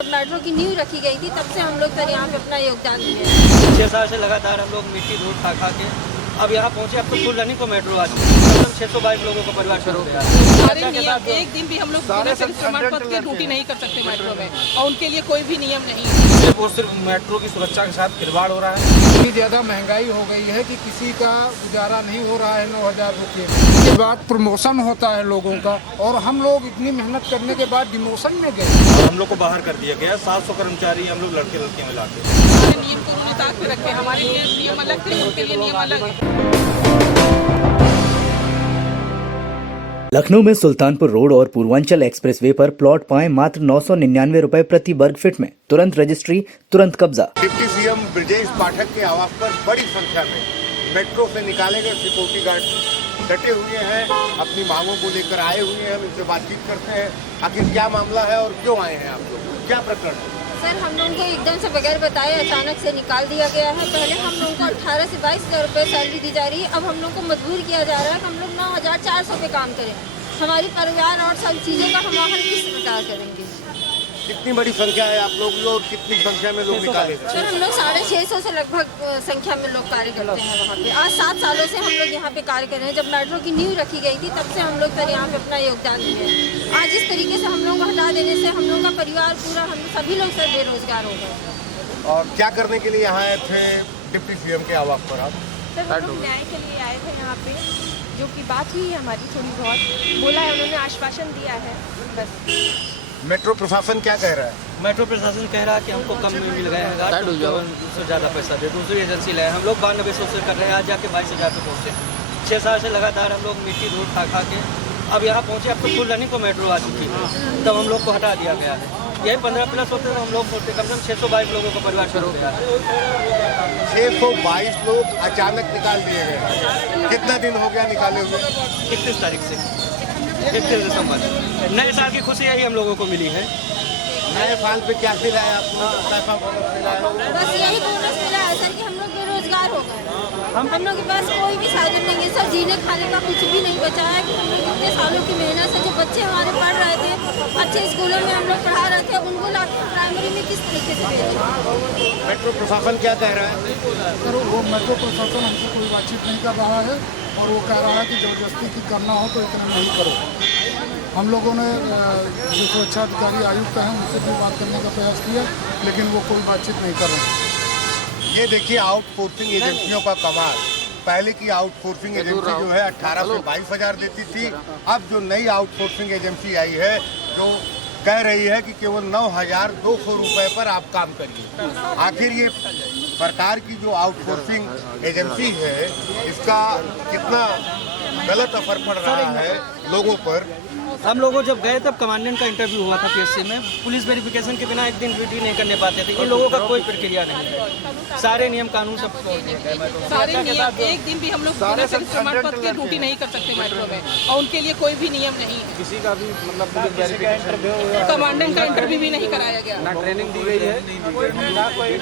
Metro की नींव रखी गई थी, तब से हम लोग सर यहाँ पे अपना योगदान दिए हैं। 6 साल से लगातार हम लोग मिट्टी धूल खा के अब यहाँ पहुँचे। अब तो फुल रनिंग को मेट्रो आ चुकी है। मतलब 622 लोगों का परिवार शुरू हो गया है। एक दिन भी हम लोग प्रमाण पत्र की ड्यूटी नहीं कर सकते मेट्रो में, और उनके लिए कोई भी नियम नहीं है। सिर्फ और सिर्फ मेट्रो की सुरक्षा के साथ खिलवाड़ हो रहा है। इतनी ज़्यादा महंगाई हो गई है कि किसी का गुजारा नहीं हो रहा है 9,000 रुपये। उसके बाद प्रमोशन होता है लोगों का, और हम लोग इतनी मेहनत करने के बाद डिमोशन में गए। और हम लोग को बाहर कर दिया गया। 700 कर्मचारी हम लोग लड़के लड़कियां मिला के। हमारे नियम को उन्होंने ताक पे रखे, हमारे लिए नियम अलग थे, उनके लिए नियम अलग है। लखनऊ में सुल्तानपुर रोड और पूर्वांचल एक्सप्रेसवे पर प्लॉट पाएं मात्र 999 रुपए प्रति वर्ग फीट में। तुरंत रजिस्ट्री, तुरंत कब्जा। डिप्टी सीएम ब्रजेश पाठक के आवास पर बड़ी संख्या में मेट्रो से निकाले गए सिक्योरिटी गार्ड डटे हुए हैं, अपनी मांगों को लेकर आए हुए हैं। हम इनसे बातचीत करते हैं, आखिर क्या मामला है और क्यों आए हैं आप लोग, क्या प्रकरण है? सर, हम लोगों को एकदम से बगैर बताए अचानक से निकाल दिया गया है। पहले हम लोगों को 18 से 22,000 रुपये सैलरी दी जा रही है। अब हम लोग को मजबूर किया जा रहा है कि हम लोग 9,400 पे काम करें। हमारी परिवार और सब चीज़ों का हम हल किस प्रकार करेंगे? कितनी बड़ी संख्या है आप लोग और कितनी संख्या में लोग निकाले? सर, हम लोग 650 से लगभग संख्या में लोग कार्य करते हैं वहाँ पे। आज 7 सालों से हम लोग यहाँ पे कार्य कर रहे हैं। जब मेट्रो की नींव रखी गई थी, तब से हम लोग सर यहाँ पे अपना योगदान दिए हैं। आज इस तरीके से हम लोग को हटा देने से हम लोग का परिवार पूरा, हम सभी लोग सर बेरोजगार हो गए। और क्या करने के लिए यहाँ आए थे डिप्टी सीएम के आवास पर आप? सर, हम लोग न्याय के लिए आए थे यहाँ पे, जो कि बात हुई है हमारी थोड़ी बहुत, बोला है उन्होंने, आश्वासन दिया है बस। मेट्रो प्रशासन क्या कह रहा है? मेट्रो प्रशासन कह रहा है कि हमको कम में मिल गया है, उससे ज़्यादा पैसा दे, दूसरी एजेंसी लाए। हम लोग 9200 से कर रहे हैं, आज जाके 22,000 पे पहुँचे। 6 साल से लगातार हम लोग मिट्टी धूल खा के अब यहाँ पहुँचे। अब तो फुल रनिंग को मेट्रो आ चुकी है, तब हम लोग को हटा दिया गया है। यही 15+ होते तो हम लोग कम से कम 622 लोगों का परिवार शुरू हो गया है। 622 लोग अचानक निकाल दिए गए। कितना दिन हो गया निकाले हुए? 31 तारीख से 31 दिसंबर। नए साल की खुशी यही हम लोगों को मिली है। नए साल पे क्या खिलाया आपको? पैसा बोनस मिला? बस यही बोनस मिला है सर कि हम लोग बेरोजगार हो गए। हम लोग के पास कोई भी साधन नहीं है सर, जीने खाने का कुछ भी नहीं बचा है। कि हम लोग इतने सालों की मेहनत से जो बच्चे हमारे पढ़ रहे थे, अच्छे स्कूलों में हम लोग पढ़ा रहे थे, उनको लाके प्राइमरी में किस तरीके से भेजें? मेट्रो प्रशासन क्या कह रहा है? सर, वो मेट्रो प्रशासन हमसे कोई बातचीत नहीं कर रहा है, और वो कह रहा है कि जबरदस्ती की करना हो तो इतना नहीं करो। हम लोगों ने जो सुरक्षा अधिकारी आयुक्त हैं उनसे भी बात करने का प्रयास किया, लेकिन वो कोई बातचीत नहीं कर रहे हैं। ये देखिए आउटसोर्सिंग एजेंसियों का कमाल। पहले की आउटसोर्सिंग एजेंसी जो है 18 से 22,000 देती थी। अब जो नई आउटसोर्सिंग एजेंसी आई है, जो कह रही है कि केवल 9,200 रुपये पर आप काम करिए। आखिर ये सरकार की जो आउटसोर्सिंग एजेंसी है, इसका कितना गलत असर पड़ रहा है लोगों पर? हम लोगों जब गए तब कमांडेंट का इंटरव्यू हुआ था पीएससी में। पुलिस वेरिफिकेशन के बिना एक दिन ड्यूटी नहीं करने पाते थे। इन लोगों का कोई प्रक्रिया नहीं है, सारे नियम कानून सब तोड़ दिए गए। सारे नियम, एक दिन भी हम लोग प्रमाण पत्र की ड्यूटी नहीं कर सकते मेट्रो में, और उनके लिए कोई भी नियम नहीं है। किसी का भी मतलब पुलिस वेरिफिकेशन, कमांडेंट का इंटरव्यू भी नहीं कराया गया, ना ट्रेनिंग दी गई है, ना कोई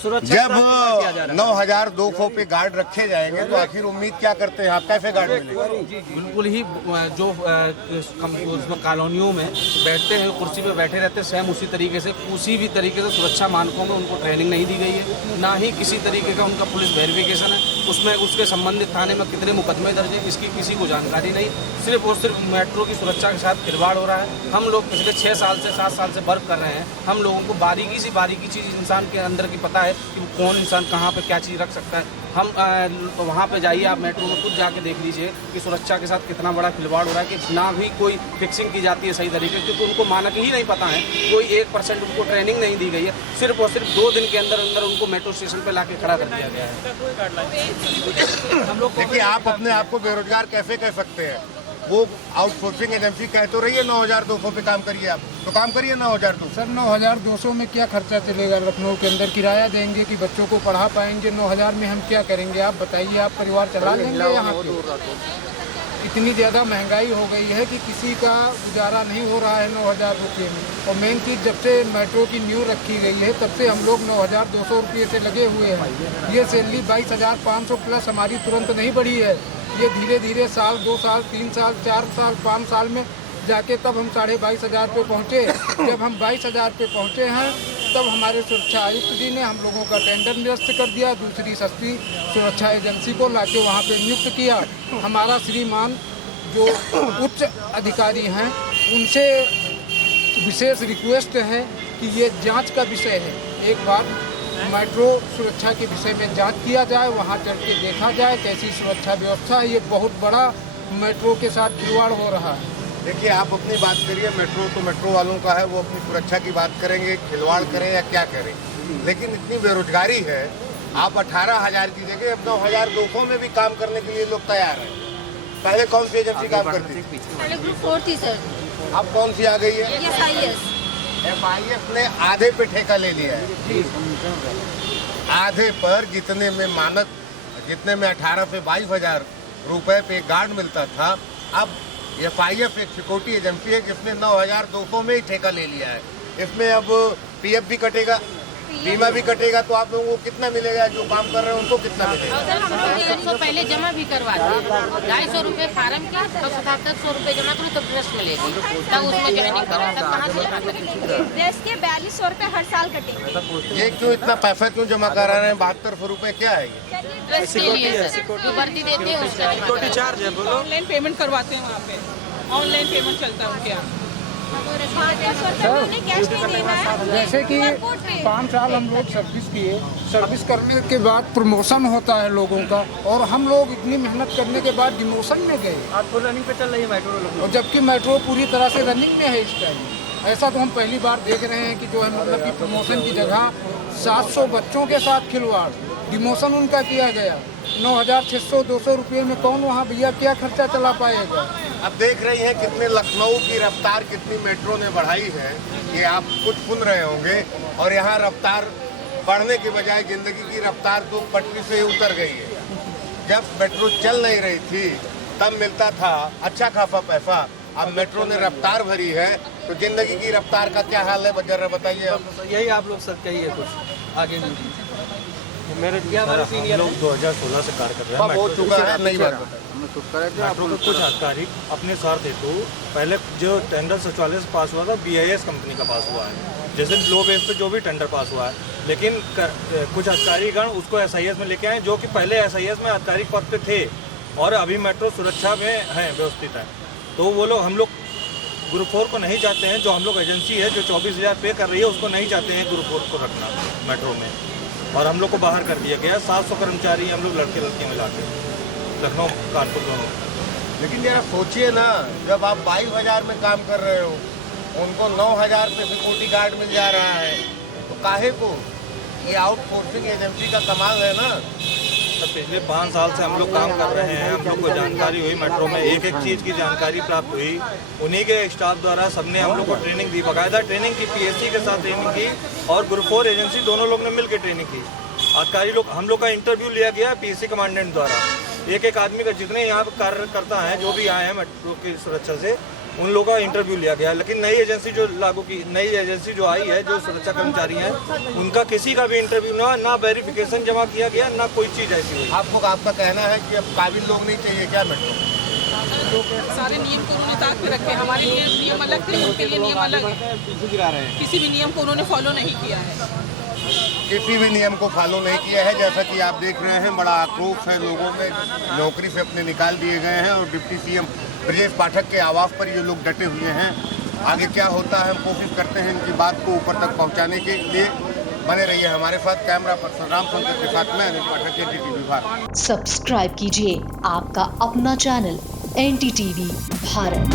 जब 9,200 पे गार्ड रखे जाएंगे तो आखिर उम्मीद क्या करते हैं आप? कैसे गार्ड मिलेंगे? बिल्कुल ही जो उसमें कॉलोनियों में बैठते हैं, कुर्सी पे बैठे रहते हैं, सेम उसी तरीके से, उसी भी तरीके से सुरक्षा मानकों में उनको ट्रेनिंग नहीं दी गई है, ना ही किसी तरीके का उनका पुलिस वेरिफिकेशन है। उसमें उसके संबंधित थाने में कितने मुकदमे दर्ज हैं इसकी किसी को जानकारी नहीं। सिर्फ और सिर्फ मेट्रो की सुरक्षा के साथ खिलवाड़ हो रहा है। हम लोग पिछले 6 साल से 7 साल से वर्क कर रहे हैं। हम लोगों को बारीकी चीज़ इंसान के अंदर की पता है कि कौन इंसान कहाँ पे क्या चीज़ रख सकता है। हम वहाँ पे जाइए, आप मेट्रो में खुद जाके देख लीजिए कि सुरक्षा के साथ कितना बड़ा खिलवाड़ हो रहा है, कि ना भी कोई फिक्सिंग की जाती है सही तरीके, क्योंकि उनको मानक ही नहीं पता है। कोई 1% उनको ट्रेनिंग नहीं दी गई है। सिर्फ और सिर्फ 2 दिन के अंदर उनको मेट्रो स्टेशन पे लाके खड़ा कर दिया गया है। हम लोग देखिए, आप अपने आप को बेरोजगार कैसे कह सकते हैं? वो आउटसोर्सिंग एजेंसी कह तो रही है 9,200 पे काम करिए, आप तो काम करिए 9,200। सर, 9,200 में क्या खर्चा चलेगा? लखनऊ के अंदर किराया देंगे कि बच्चों को पढ़ा पाएंगे? 9,000 में हम क्या करेंगे? आप बताइए, आप परिवार चला लेंगे यहाँ पे? इतनी ज़्यादा महंगाई हो गई है कि किसी का गुजारा नहीं हो रहा है 9,000 रुपये में। और मेन चीज़, जब से मेट्रो की नींव रखी गई है, तब से हम लोग 9,200 रुपये से लगे हुए हैं। ये सैलरी 22,500 प्लस हमारी तुरंत नहीं बढ़ी है। ये धीरे धीरे साल, 2 साल, 3 साल, 4 साल, 5 साल में जाके तब हम 22,500 पे पहुँचे। जब हम 22,000 पे पहुँचे हैं तब हमारे सुरक्षा आयुक्त जी ने हम लोगों का टेंडर निरस्त कर दिया, दूसरी सस्ती सुरक्षा एजेंसी को लाके वहाँ पे नियुक्त किया। हमारा श्रीमान जो उच्च अधिकारी हैं उनसे विशेष रिक्वेस्ट है कि ये जांच का विषय है, एक बार मेट्रो सुरक्षा के विषय में जांच किया जाए, वहाँ चल के देखा जाए कैसी सुरक्षा व्यवस्था है। ये बहुत बड़ा मेट्रो के साथ खिलवाड़ हो रहा है। देखिए, आप अपनी बात करिए, मेट्रो तो मेट्रो वालों का है, वो अपनी सुरक्षा की बात करेंगे, खिलवाड़ करें या क्या करें, लेकिन इतनी बेरोजगारी है। आप 18,000 की जगह अब 9,200 में भी काम करने के लिए लोग तैयार हैं। पहले कौन सी एजेंसी काम करती थी? पहले ग्रुप 4 थी सर। अब कौन सी आ गई है? FIS ने आधे पे ठेका ले लिया है। आधे पर जितने में 18 से 22,000 रुपए पे गार्ड मिलता था, अब FIS एक सिक्योरिटी एजेंसी है जिसने 9,200 में ही ठेका ले लिया है। इसमें अब PF भी कटेगा, बीमा भी कटेगा, तो आप लोगों को कितना मिलेगा? जो काम कर रहे हैं उनको कितना मिलेगा? हम लोग 150 पहले जमा भी करवाते, 250 रुपये फार्म का, तब 7700 रुपये जमा करो तो ड्रेस मिलेगी, तब उसमें ज्वाइनिंग करो, तब कहाँ से ड्रेस के 4200 रुपये हर साल कटेंगे। ये क्यों इतना पैसा क्यों जमा करा रहे हैं? 7200 रुपये क्या है ये? ड्रेस के लिए सर, जो भर्ती देते हैं उसका सिक्योरिटी चार्ज है। बोलो, ऑनलाइन पेमेंट करवाते हैं वहाँ पे, ऑनलाइन पेमेंट चलता है उनके यहाँ। जैसे कि 5 साल हम लोग सर्विस किए, सर्विस करने के बाद प्रमोशन होता है लोगों का, और हम लोग इतनी मेहनत करने के बाद डिमोशन में गए। आज फुल रनिंग पे चल रही है मेट्रो, और जबकि मेट्रो पूरी तरह से रनिंग में है इस टाइम। ऐसा तो हम पहली बार देख रहे हैं कि जो है मतलब कि प्रमोशन की जगह 700 बच्चों के साथ खिलवाड़, डिमोशन उनका किया गया। 9,600-200 रुपये में कौन वहाँ भैया क्या खर्चा चला पाएगा? अब देख रही हैं कितने लखनऊ की रफ्तार कितनी मेट्रो ने बढ़ाई है, ये आप कुछ सुन रहे होंगे। और यहाँ रफ्तार बढ़ने के बजाय जिंदगी की रफ्तार तो पटरी से उतर गई है। जब मेट्रो चल नहीं रही थी तब मिलता था अच्छा खासा पैसा, अब मेट्रो ने रफ्तार भरी है तो जिंदगी की रफ्तार का क्या हाल है जरा बताइए। यही आप लोग सब कहिए कुछ आगे भी। मेरे हमारे सीनियर लोग 2016 से कार्य कर रहे हैं। हो चुका है, नहीं बात मेट्रो के कुछ अधिकारी अपने स्वार्थ हेतु पहले जो टेंडर सचिवालय से पास हुआ था, BIS कंपनी का पास हुआ है, जैसे लो बेस पे जो भी टेंडर पास हुआ है, लेकिन कुछ अधिकारीगण उसको SIS में लेके आए जो कि पहले SIS में आधिकारिक पद पे थे और अभी मेट्रो सुरक्षा में है, व्यवस्थित है। तो वो लोग, हम लोग ग्रुप 4 को नहीं चाहते हैं। जो हम लोग एजेंसी है जो 24,000 पे कर रही है उसको नहीं चाहते हैं ग्रुप 4 को रखना मेट्रो में, और हम लोग को बाहर कर दिया गया। 700 कर्मचारी हम लोग लड़के मिला के लखनऊ कानपुर दोनों। लेकिन जरा सोचिए ना, जब आप 22,000 में काम कर रहे हो, उनको 9,000 पे सिक्योरिटी गार्ड मिल जा रहा है, तो काहे को? ये आउटसोर्सिंग एजेंसी का कमाल है ना। तो पिछले 5 साल से हम लोग काम कर रहे हैं, हम लोग को जानकारी हुई, मेट्रो में एक चीज़ की जानकारी प्राप्त हुई, उन्हीं के स्टाफ द्वारा सबने हम लोग को ट्रेनिंग दी, बाकायदा ट्रेनिंग की, PSC के साथ ट्रेनिंग की और ग्रुप 4 एजेंसी दोनों लोग ने मिल के ट्रेनिंग की। अधिकारी लोग, हम लोग का इंटरव्यू लिया गया PSC कमांडेंट द्वारा। एक आदमी का, जितने यहाँ पर कार्य करता है, जो भी आए हैं मेट्रो की सुरक्षा से, उन लोगों का इंटरव्यू लिया गया। लेकिन नई एजेंसी जो लागू की, नई एजेंसी जो आई है, जो सुरक्षा कर्मचारी हैं, उनका किसी का भी इंटरव्यू ना वेरिफिकेशन जमा किया गया, ना कोई चीज़ ऐसी हुई। आपका कहना है कि अब काबिल लोग नहीं चाहिए क्या मेट्रो? सारे नियम को उन्होंने ताक पे रखे, हमारे नियम अलग थे, उनके लिए नियम अलग है। किसी भी नियम को उन्होंने फॉलो नहीं किया है, किसी भी नियम को फॉलो नहीं किया है। जैसा कि आप देख रहे हैं, बड़ा आक्रोश है लोगों में, नौकरी से अपने निकाल दिए गए हैं और डिप्टी CM ब्रजेश पाठक के आवाज़ पर ये लोग डटे हुए हैं। आगे क्या होता है, हम कोशिश करते हैं इनकी बात को ऊपर तक पहुंचाने के लिए। बने रहिए हमारे साथ। कैमरा पर्सन राम शंकर के साथ मैं अनिल पाठक, NTTV विभाग। सब्सक्राइब कीजिए आपका अपना चैनल NTTV भारत।